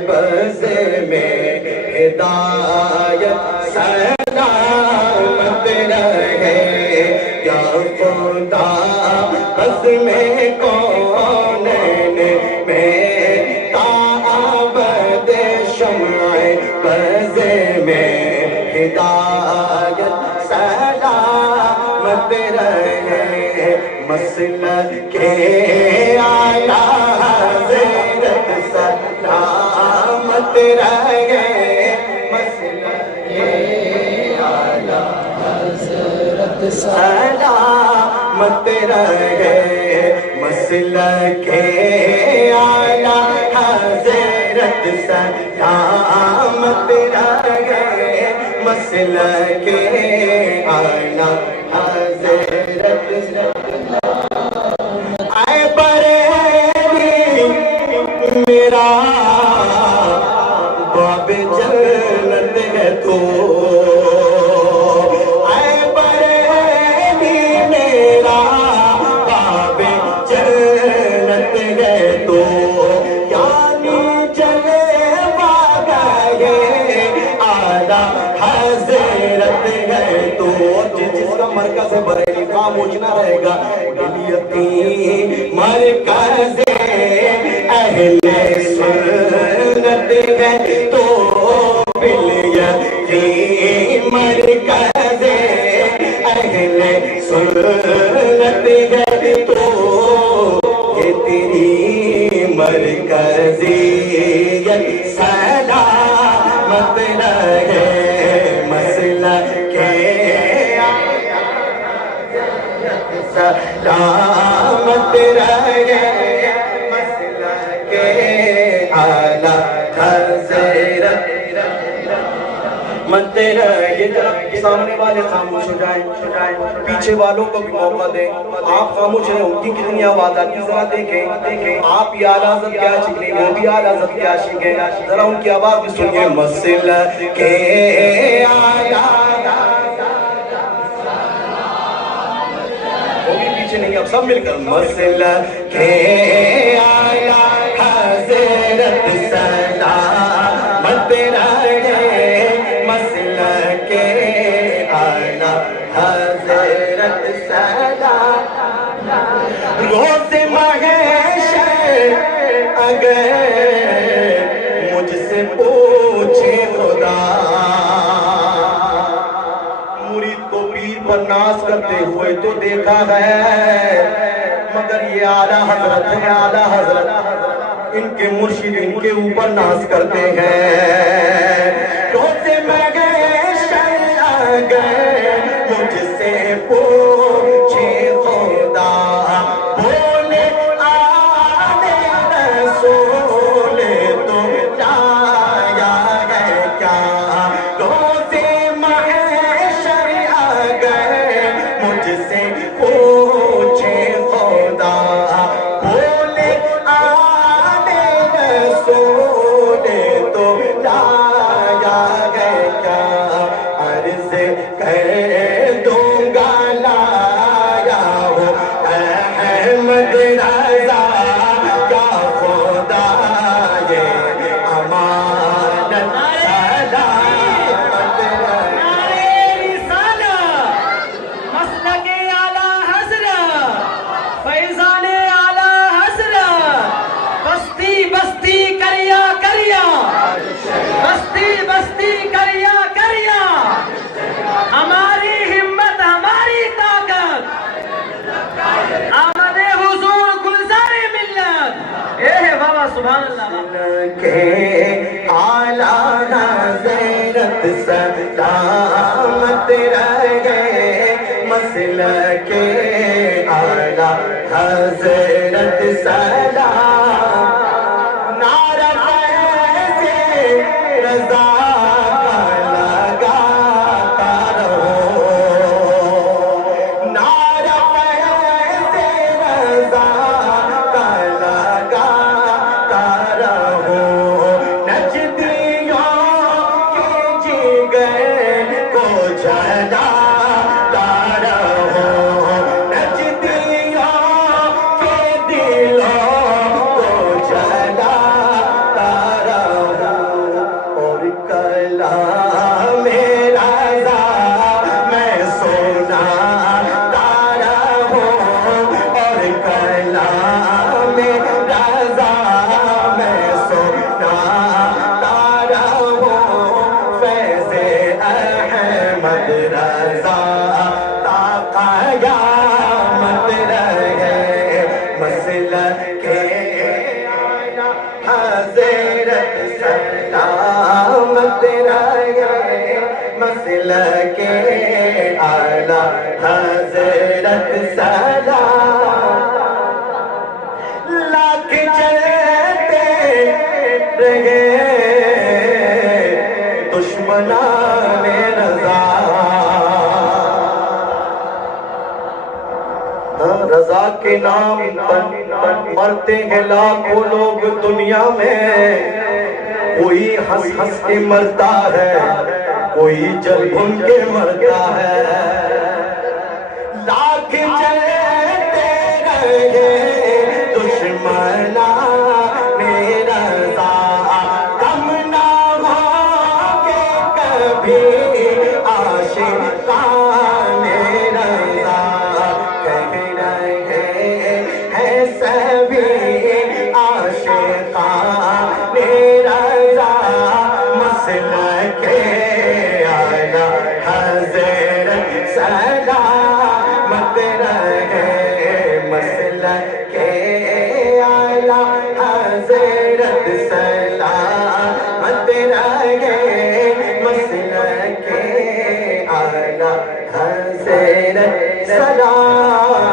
بز میں ہدایت سلامت رہے یا خدا بز میں کونین میں تابد شمع بز میں ہدایت سلامت رہے مسلک اعلیٰ حضرت سلامت رہے مسلک اعلیٰ حضرت سلامت رہے مسلک اعلیٰ حضرت سلامت رہے مسلک اعلیٰ حضرت اے بریلی میرا باب جنت ہے تو اے بریلی میرا باب جنت ہے تو یعنی جلوہ گئے اعلیٰ حضرت ہے تو جس کا مرکز ہے بریلی خاموش نہ رہے گا مرکز اہل سنت ہے تو بالیقین مرکز اہل سنت ہے تو یہ تیری مرکزیت سلامت رہے مسلک سلامت رہے مسلک اعلیٰ حضرت مت رہے سامنے والے خاموش ہو جائیں پیچھے والوں کو بھی موقع دیں آپ خاموش ہیں ان کی کتنی آواز آتی ذرا دیکھیں آپ یہ اعلیٰ حضرت کیا عاشق نہیں وہ بھی اعلیٰ حضرت کیا عاشق ہیں ذرا ان کی آواز بھی سنیے مسلک اعلیٰ نہیں اب سب مل کر مسلک اعلیٰ حضرت سلامت رہے مسلک اعلیٰ حضرت سلامت روز محشر اگر مجھ سے پوچھے خدا ناز کرتے ہوئے تو دیکھا ہے مگر یہ اعلیٰ حضرت ہے اعلیٰ حضرت ان کے مرشد ان کے اوپر ناز کرتے ہیں روزے میں گئے گئے مجھ سے پوچھے خدا بولے آنے رسول تو لایا ہے کیا روزے مجھ سے پوچھے خدا بولے آنے رسول تو لایا ہے کیا عرض کر دوں گا لایا ہو احمد رضا کا خدا یہ امانت ہماری ہمت ہماری طاقت آمد حضور گلزار ملت اے بابا سبحان اللہ اعلیٰ حضرت سلامت رہے مسلک اعلیٰ حضرت سلام نعرہ رضا رہو نجدیوں کے دلوں دشمنان رضا رضا کے نام پر مرتے ہیں لاکھوں لوگ دنیا میں کوئی ہنس ہنس کے مرتا ہے کوئی جل بھن کے مرتا ہے لاکھ چلتے رہے دشمنان رضا کم نہ ہوگے کبھی عاشقان رضا کہہ رہے ہیں سبھی عاشقان رضا مسلک اعلی حضرت سلامت رہے مسلک اعلی حضرت سلامت رہے مسلک اعلی حضرت سلامت